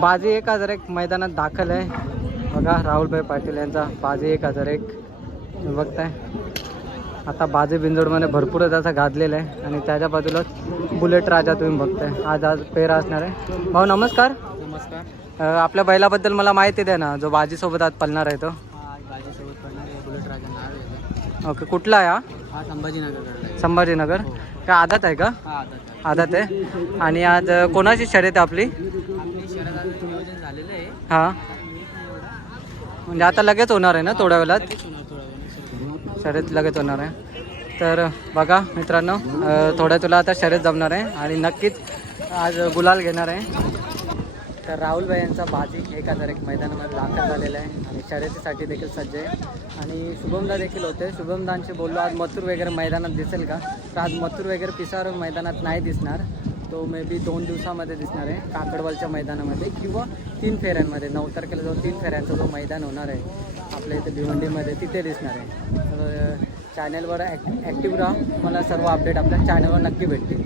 बाजी एक हजार एक मैदानात दाखल आहे. बघा राहुलभाई पाटील यांचा बाजी एक हजार एक. बघताय. आता बाजी बिंजोडमध्ये भरपूरच असा गाजलेला आहे. आणि त्याच्या बाजूलाच बुलेट राजा तुम्ही बघताय. आज आज पेरा असणार आहे. भाऊ नमस्कार. नमस्कार. आपल्या बैलाबद्दल मला माहिती द्या ना. जो बाजीसोबत आज पळणार आहे तो. हा बुलेट राजा ओके कुठला आहे हा? हा आहे. संभाजीनगर. काय आदत आहे का? हा आदत आहे. आणि आज कोणाची शर्यत आहे आपली आपली शहरात नियोजन झालेलं आहे हां. म्हणजे आता लगेच होणार आहे ना थोड्या वेळात. शर्यत लगेच होणार आहे. तर बघा मित्रांनो थोड्या तुला आता शर्यत जमणार आहे आणि नक्कीच आज गुलाल घेणार आहे. तर राहुलभाई यांचा बाजी एक हजार एक मैदानामध्ये दाखल झालेला आहे आणि शर्यतीसाठी देखील सज्ज आहे. आणि शुभमदा देखील होते. शुभमदांशी बोललो आज मथुर वगैरे मैदानात दिसेल का? तर आज मथुर वगैरे पिसार मैदानात नाही दिसणार. तो मे बी दोन दिवसामध्ये दिसणार आहे काकडवालच्या मैदानामध्ये किंवा तीन फेऱ्यांमध्ये. नऊ तारखेला जो तीन फेऱ्यांचा जो मैदान होणार आहे आपल्या इथे भिवंडीमध्ये तिथे दिसणार आहे. तर चॅनलवर ॲक् ॲक्टिव्ह राहा. मला सर्व अपडेट आपल्या चॅनलवर नक्की भेटतील.